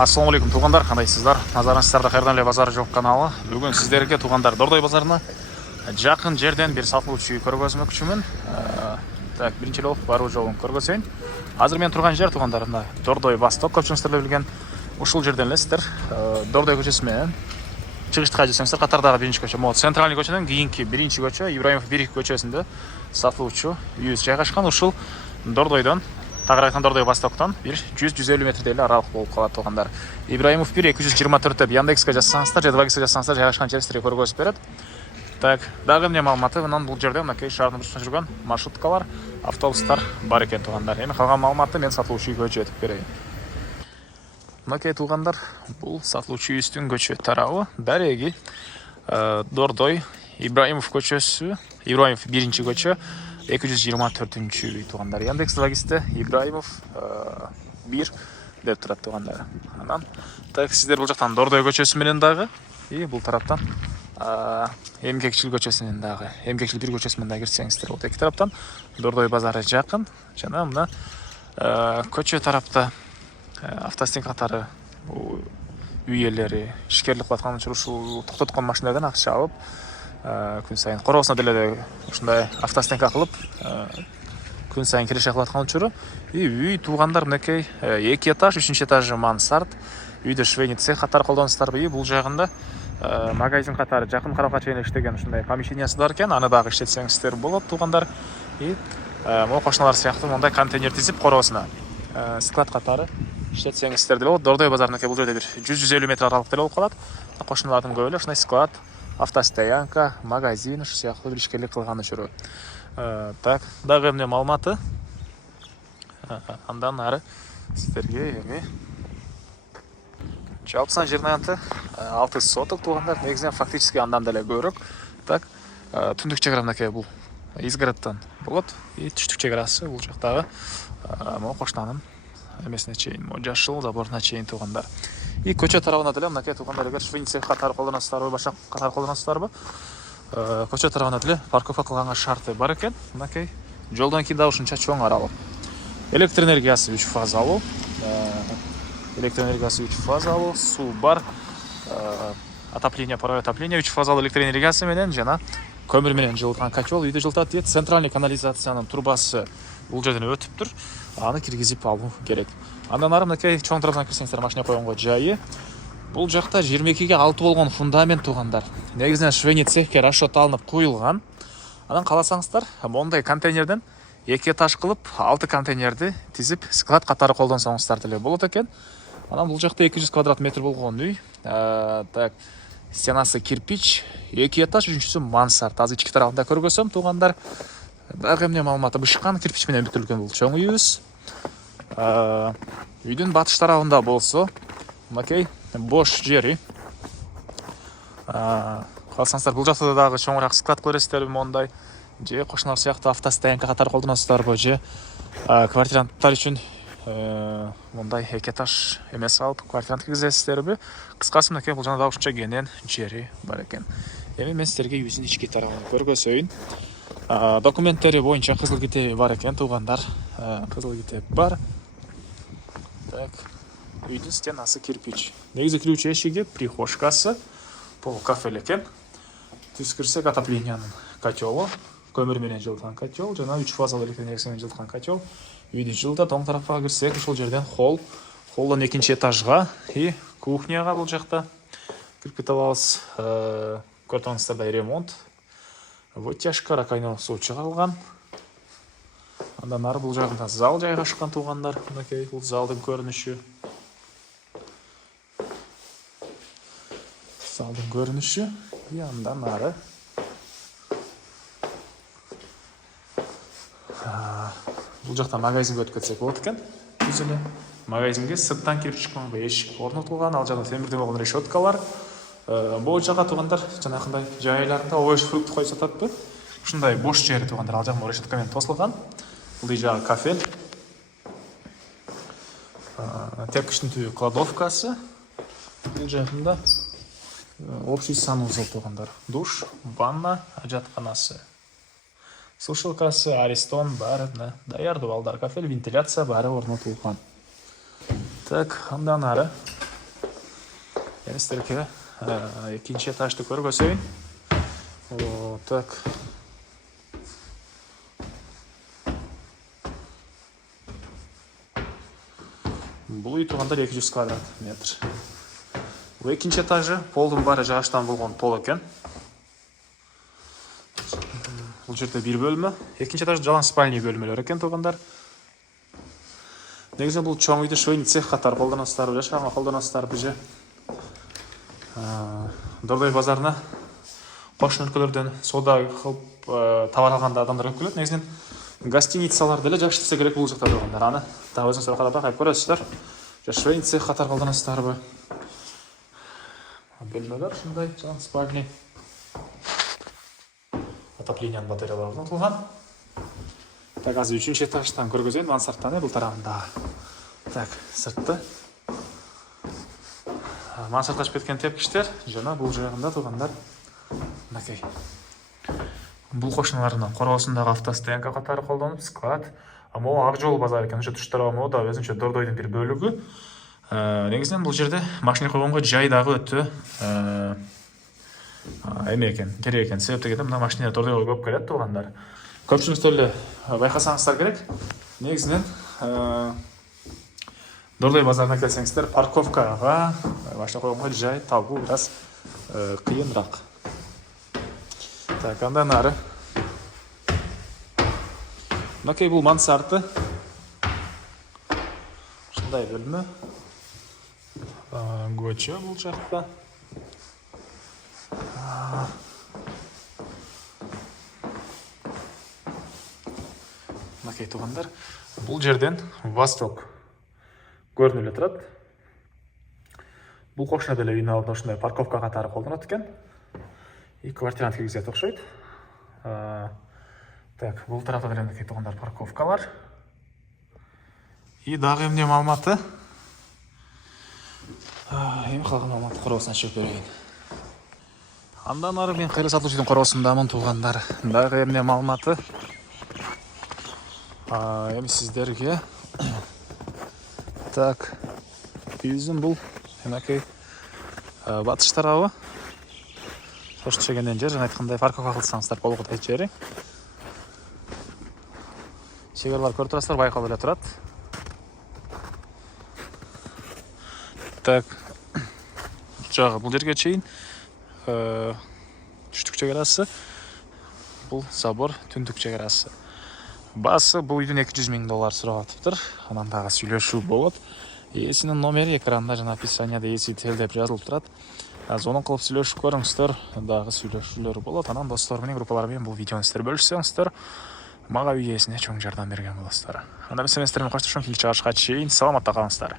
Ассалаумағалейкум туғандар, қандайсыздар? Назарыңыздарда қайырдан эле базар жоқ каналы. Бүгін сіздерге туғандар Дордой базарына жақын жерден бір сатылуучу көргөзмөкчүмүн. Так, биринчи жолу баруу жолун көргөзөйүн. Азыр мен турган жер туғандар мына Дордой Восток, көпчүлүктөр билген ушул жерден элесиздер. Дордой көчөсү менен чыгыштыкка жүрсөңүздөр катардагы биринчи көчө, могу центральный көчөдөн кийинки биринчи көчө Ибраимов 1 көчөсүндө сатылуучу үйүбүз жайгашкан. Ушул Дордойдон Тагырайхан Дордой Востоктон 100-150 метрдей эле аралык болуп калат тугандар. Ибраимов 1 224 деп Яндекске жазсаңыздар, же 2 жазсаңыздар жайгашкан жер сиздерге көргөзүп берет. Так, дагы эмне маалыматы, мындан бул жерде мынакей шаардын бұрышында жүргөн маршруткалар, автобустар бар экен тугандар. Эми калган маалыматты мен сатылуучу үйгө өтүп берейин. Мынакей тугандар, бул сатылуучу үйүбүздүн көчө тарабы дареги Дордой Ибраимов көчөсү, Ибраимов 1 көчө 224 үй тугандар. Яндекс логисте Ибраимов 1 деп турат тугандар. Анан так сиздер бул жактан Дордой көчөсү менен дагы и бул тараптан Эмгекчил көчөсү менен дагы, Эмгекчил 1 көчөсү менен дагы кирсеңиздер болот. Эки тараптан Дордой базары жакын. Жана мына көчө тарапта автостен катары үй ээлери ишкерлик кылып аткан үчүн ушул токтоткон машиналардан акча алып, күн сайын короосуна деле ушундай автостенка кылып, күн сайын киреше кылып аткан үчүн үй туугандар мынакей 2 этаж, 3 этажы мансард, үйдө швейный цех катары колдоносуздарбы? Бул жагында магазин катары жакын карабга чейин иштеген ушундай помещениясы бар экен, аны дагы иштетсеңиздер болот тугандар. Могу кошуналар сыяктуу мондай контейнер тизип короосуна склад катары иштетсеңиздер деле болот. Дордой базарыныкей бул жерде бир 100-150 метр аралыкта эле болуп калат. Кошуналардын көбү эле ушундай склад, автостоянка, магазин ушу сыяктуу бир ишкерлик кылган үчүн. Так, дагы эмне маалыматы? Андан ары сиздерге эми жалпысынан жердин аянты 6 соток тугандар, негизинен фактически андан деле көбүрөөк. Так, түндүк чегара мынакей бул изгороддон болот. Түштүк чегарасы бул жактагы могу кошунанын эмесине чейин, жашыл заборуна чейин тугандар. Көчө тарабына деле мынакей тугандар, эгер швейный цех катары колдоносуздарбы, башка катары колдоносуздарбы, көчө тарабына деле парковка кылганга шарты бар экен. Мынакей жолдон кийин да ушунча чоң аралык. Электр энергиясы 3 фазалуу. Суу бар. Отопление, паровое отопление 3 фазалуу электр энергиясы менен жана көмүр менен жылыткан котел үйдө жылытат дейт. Центральный канализациянын трубасы бул жерден өтүптүр. Аны киргизип алуу керек. Андан ары мынакей чоң тарабынан кирсеңиздер машина койгонго жайы. Бул жакта 22ге 6 болгон фундамент тугандар. Негизинен швейный цехке расчет алынып коюлган. Анан кааласаңыздар, мондай контейнерден 2 этаж кылып 6 контейнерди тизип склад катары колдонсоңуздар деле болот экен. Анан бул жакта 200 квадрат метр болгон үй. Так, стенасы кирпич, 2 этаж, үчүнчүсү мансард. Азыр ички тарабында көргөзсөм тугандар. Дагы эмне маалыматы, бышкан кирпич менен бүтүрүлгөн бул чоң үйүбүз. Үйдүн батыш тарабында болсо, мынакей бош жери. Калсаңыздар, бул жакта дагы чоңураак склад көрөсүздарбы мондай, же кошуналар сыяктуу автостоянка катары колдоносуздарбы, же квартиранттар үчүн мондай 2 этаж эмес алып квартирант киргизесиздерби? Кыскасы мынакей бул жана ушунча кенен жери бар экен. Эми мен сиздерге үйүбүздүн ички тарабын көргөзөйүн. Документтери боюнча кызыл китеби бар экен тугандар. Кызыл китеп бар. Так, үйдүн стенасы кирпич. Негизи кирүүчү эшиги, прихожкасы, пол кафе экен. Түз кирсек отоплениянын котелу, көмүр менен жылыткан котел, жана 3 фазалуу электр энергиясы менен жылыткан котел. Үйдүн жылытат. Оң тарапка кирсек, ушул жерден холлдон 2 этажга и кухняга бул жакта кирип кете алабыз. Көрсөңүздөрдөй ремонт. Вытяжка, ракайно суу чыгарылган. Андан ары бул жагында зал жайгашкан тугандар. Мынакей бул залдын көрүнүшү. И андан ары бул жакта магазинге өтүп кетсек болот экен. Түз эле магазинге сырттан кирип чыкканга эшик орнотулган, ал жакта темирден болгон решеткалар. Бул жака тугандар жанакындай жайларында овощ фрукт коюп сататпы? Ушундай бош жери тугандар, ал жагы решетка менен тосулган. Бул жагы кафе. Тепкичтин түбү кладовкасы. Бул жагында общий санузел тугандар. Душ, ванна, ажатканасы. Сушилкасы, аристон баары даяр дубалдар, кафель, вентиляция баары орнотулган. Так, андан ары Эми сіздерге экинчи этажды көргөзөйүн. Так. Бул үй туугандар 200 квадрат метр. Бул экинчи этажы, полдун баары жааштан болгон пол экен. Бул жерде бир бөлмө, экинчи этаж жалаң спальный бөлмөлөр экен туугандар. Негизинен бул чоң үйдү швейный цех катары колдоносуздар, жашаганга колдоносуздар бижи. Дордой базарына кошун өлкөлөрдөн соода кылып товар алганда адамдар көп келет. Негизинен гостиницалар деле жакшы иштесе керек бул жакта туугандар. Аны да өзүңүздөр карап байкап көрөсүздөр. Швейный цех катары колдоносуздарбы? Бөлмөлөр ушундай жалаң спальный. Отоплениянын батареялары орнотулган. Так, азыр 3-чү этаждан көргөзөйүн, мансарттан бул тарабында. Так, сыртты. Мансарт ачып кеткен тепкичтер жана бул жагында туугандар. Мынакей. Бул кошуналардын короосундагы автостоянка катары колдонуп, склад. Могу ак жол базар экен, ошо туштарга могу да өзүнчө Дордойдун бир бөлүгү. Негизинен бул жерде машина койгонго жай дагы өтө эме экен, керек экен. Себеп дегенде мына машиналар Дордойго көп келет туугандар. Көпчүлүктөр эле байкасаңыздар керек. Негизинен Дордой базарына келсеңиздер, парковкага машина койгонго жай табуу бир аз кыйыныраак. Так, андан ары. Мынакей бул мансарты. Ушундай бөлмө. Көчө бул жакта. Мынакей туугандар. Бул жерден восток көрүнүп эле турат. Бул кошуна деле үйүнүн алдына ушундай парковка катары колдонот экен. И квартирант киргизет окшойт. Так, бул тарапта деле мынакей туугандар парковкалар. И дагы эмне маалыматы? Эми калган маалыматты короосун ачып берейин. Андан ары мен кайра сатуучунун короосундамын туугандар. Дагы эмне маалыматы? Эми сиздерге так, үйүбүздүн бул мынакей батыш тарабы. Кош чегенден жер, жана айткандай парковка кылсаңыздар болгон жери. Чегарлар көрүп турасыздар, байкалып эле турат. Так, бул жерге чейин түштүк чегарасы, бул забор түндүк чегарасы. Басы бул үйдүн $200,000 сурап атыптыр. Анан дагы сүйлөшүү болот. Ээсинин номери экранда жана описанияда ээси телдеп жазылып турат. Звонок кылып сүйлөшүп көрүңүздөр, дагы сүйлөшүүлөр болот. Анан достор менен, группалар менен бул видеону сиздер бөлүшсөңүздөр, мага үй ээсине чоң жардам берген болосуздар. Анда мен сиздер менен коштошом, келе чыгышка чейин саламатта калыңыздар.